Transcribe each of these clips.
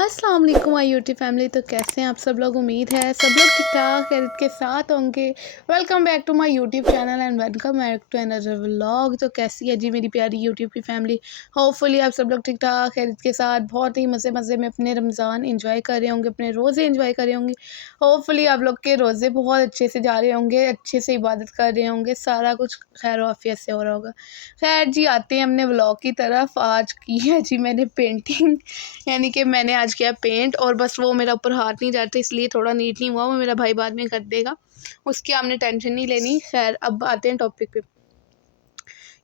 अस्सलाम वालेकुम my YouTube family. तो कैसे हैं आप सब लोग? उम्मीद है सब लोग ठीक ठाक खैरियत के साथ होंगे। Welcome back to my YouTube channel and welcome back to another vlog. तो कैसी है जी मेरी प्यारी यूट्यूब की फैमिली? होपफुली आप सब लोग ठीक ठाक खैरियत के साथ बहुत ही मज़े मज़े में अपने रमज़ान इंजॉय कर रहे होंगे, अपने रोज़े इंजॉय कर रहे होंगे। होपफुली आप लोग के रोज़े बहुत अच्छे से जा रहे होंगे, अच्छे से इबादत कर रहे होंगे, सारा कुछ खैर आफियत से हो रहा होगा। खैर जी, आते हैं हमने व्लॉग की तरफ। आज की है जी मैंने पेंटिंग, यानी कि मैंने आज किया पेंट और बस वो मेरा ऊपर हाथ नहीं जा रहा था, इसलिए थोड़ा नीट नहीं हुआ। वो मेरा भाई बाद में कर देगा, उसकी आपने टेंशन नहीं लेनी। खैर अब आते हैं टॉपिक पे।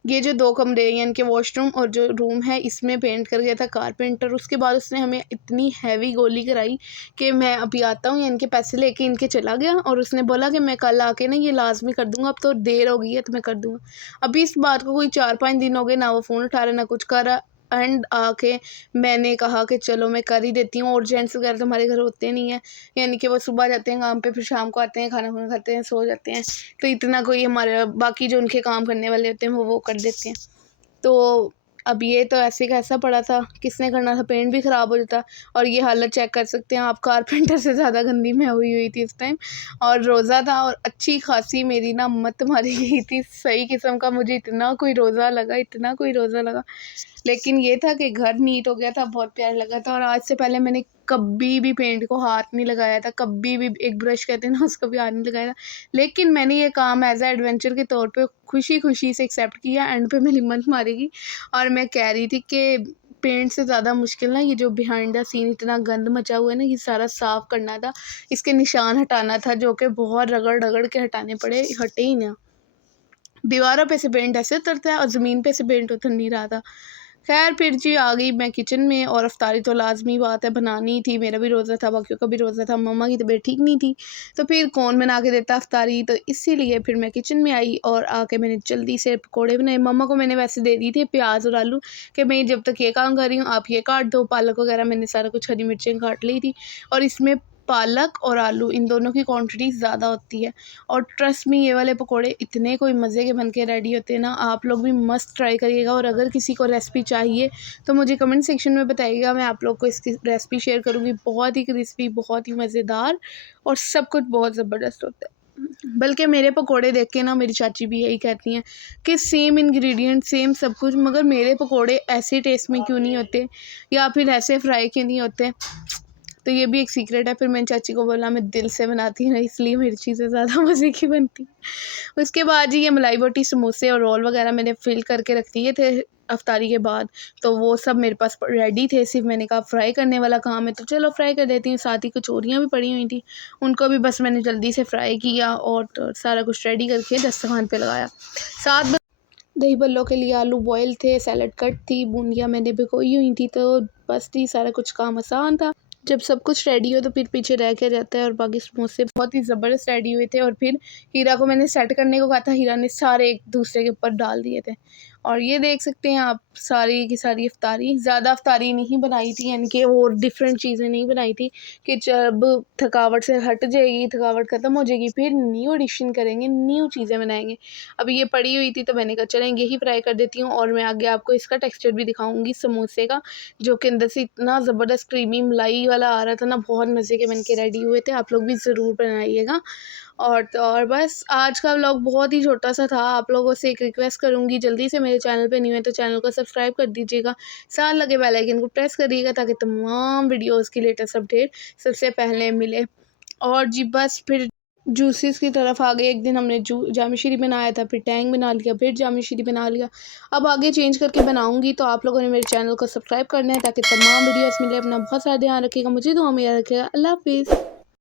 ये जो 2 कमरे हैं, इनके वॉशरूम और जो रूम है, इसमें पेंट कर गया था कारपेंटर। उसके बाद उसने हमें इतनी हैवी गोली कराई कि मैं अभी आता हूँ, इनके पैसे लेके इनके चला गया और उसने बोला कि मैं कल आके ना ये लाजमी कर दूँगा, अब तो देर हो गई है तो मैं कर दूँगा। अभी इस बात को कोई 4-5 दिन हो गए, ना वो फ़ोन उठा रहा ना कुछ कर रहा। एंड आके मैंने कहा कि चलो मैं कर ही देती हूँ, और जेंट्स वगैरह तो हमारे घर होते नहीं हैं, यानी कि वो सुबह जाते हैं काम पे, फिर शाम को आते हैं, खाना खुना खाते हैं, सो जाते हैं। तो इतना कोई हमारे बाकी जो उनके काम करने वाले होते हैं वो कर देते हैं। तो अब ये तो ऐसे का ऐसा पड़ा था, किसने करना था, पेंट भी ख़राब हो जाता। और ये हालत चेक कर सकते हैं आप, कारपेंटर से ज़्यादा गंदी मैं हुई थी उस टाइम। और रोज़ा था और अच्छी खासी मेरी ना मत मारी गई थी, सही किस्म का। मुझे इतना कोई रोज़ा लगा, इतना कोई रोज़ा लगा, लेकिन ये था कि घर नीट हो गया था, बहुत प्यारा लगा था। और आज से पहले मैंने कभी भी पेंट को हाथ नहीं लगाया था, कभी भी। एक ब्रश कहते हैं ना, उसको भी हाथ नहीं लगाया था। लेकिन मैंने ये काम एज़ अ एडवेंचर के तौर पे खुशी-खुशी से एक्सेप्ट किया। एंड पे मेरी मंथ मारेगी और मैं कह रही थी कि पेंट से ज़्यादा मुश्किल ना ये जो बिहाइंड द सीन इतना गंद मचा हुआ है ना, ये सारा साफ़ करना था, इसके निशान हटाना था, जो कि बहुत रगड़-रगड़ के हटाने पड़े, हटे ही ना। दीवारों पे से पेंट ऐसे उतरता है और ज़मीन पे से पेंट उतर नहीं रहा था। ख़ैर फिर जी आ गई मैं किचन में, और अफ्तारी तो लाज़मी बात है, बनानी थी। मेरा भी रोज़ा था, बाकियों का भी रोज़ा था, मम्मा की तबीयत ठीक नहीं थी, तो फिर कौन बना के देता अफ्तारी। तो इसीलिए फिर मैं किचन में आई और आके मैंने जल्दी से पकौड़े बनाए। मम्मा को मैंने वैसे दे दी थी प्याज़ और आलू, कि मैं जब तक ये काम कर रही हूँ आप ये काट दो। पालक वगैरह मैंने सारा कुछ, हरी मिर्चें काट ली थी। और इसमें पालक और आलू इन दोनों की क्वांटिटी ज़्यादा होती है। और ट्रस्ट मी, ये वाले पकोड़े इतने कोई मज़े के बन के रेडी होते हैं ना, आप लोग भी मस्त ट्राई करिएगा। और अगर किसी को रेसिपी चाहिए तो मुझे कमेंट सेक्शन में बताइएगा, मैं आप लोग को इसकी रेसिपी शेयर करूँगी। बहुत ही क्रिस्पी, बहुत ही मज़ेदार और सब कुछ बहुत ज़बरदस्त होता है। बल्कि मेरे पकोड़े देख के ना मेरी चाची भी यही कहती हैं कि सेम इंग्रेडिएंट, सेम सब कुछ, मगर मेरे पकोड़े ऐसे टेस्ट में क्यों नहीं होते, या फिर ऐसे फ्राई क्यों नहीं होते। तो ये भी एक सीक्रेट है। फिर मैंने चाची को बोला मैं दिल से बनाती हूँ ना, इसलिए मेरी चीज़ें ज़्यादा मज़े की बनती हैं। उसके बाद जी ये मलाई बोटी, समोसे और रोल वगैरह मैंने फ़िल करके रख दिए थे अफ्तारी के बाद। तो वो सब मेरे पास रेडी थे, सिर्फ़ मैंने कहा फ्राई करने वाला काम है तो चलो फ्राई कर देती हूँ। साथ ही कचौरियाँ भी पड़ी हुई थी, उनको भी बस मैंने जल्दी से फ्राई किया और तो सारा कुछ रेडी करके दस्तरखान पे लगाया। साथ में दही बल्लों के लिए आलू बॉयल थे, सैलड कट थी, बूंदियाँ मैंने भिगोई हुई थी, तो बस जी सारा कुछ काम आसान था। जब सब कुछ रेडी हो तो फिर पीछे रह के जाता है। और बाकी समोसे बहुत ही ज़बरदस्त रेडी हुए थे। और फिर हीरा को मैंने सेट करने को कहा था, हीरा ने सारे एक दूसरे के ऊपर डाल दिए थे। और ये देख सकते हैं आप, सारी की सारी अफ्तारी, ज़्यादा अफ्तारी नहीं बनाई थी, यानी कि और डिफरेंट चीज़ें नहीं बनाई थी कि जब थकावट से हट जाएगी, थकावट ख़त्म हो जाएगी, फिर न्यू एडिशन करेंगे, न्यू चीज़ें बनाएंगे। अब ये पड़ी हुई थी तो मैंने कहा चलें यही फ्राई कर देती हूँ। और मैं आगे आपको इसका टेक्सचर भी दिखाऊंगी समोसे का, जो कि अंदर से इतना ज़बरदस्त क्रीमी मलाई वाला आ रहा था ना, बहुत मज़े के बन के रेडी हुए थे। आप लोग भी ज़रूर बनाइएगा। और तो और बस आज का व्लॉग बहुत ही छोटा सा था। आप लोगों से एक रिक्वेस्ट करूँगी, जल्दी से मेरे चैनल पे न्यू है तो चैनल को सब्सक्राइब कर दीजिएगा, साथ लगे बेल आइकन को प्रेस करिएगा ताकि तमाम वीडियोज़ की लेटेस्ट अपडेट सबसे पहले मिले। और जी बस फिर जूसेस की तरफ आ गए। एक दिन हमने जामी शीरी बनाया था, फिर टैंग बना लिया, फिर जामी शीरी बना लिया। अब आगे चेंज करके बनाऊंगी, तो आप लोगों ने मेरे चैनल को सब्सक्राइब करना है ताकि तमाम वीडियोस मिले। अपना बहुत सारा ध्यान रखिएगा, मुझे दुआ में याद रखिएगा। अल्लाह हाफिज़।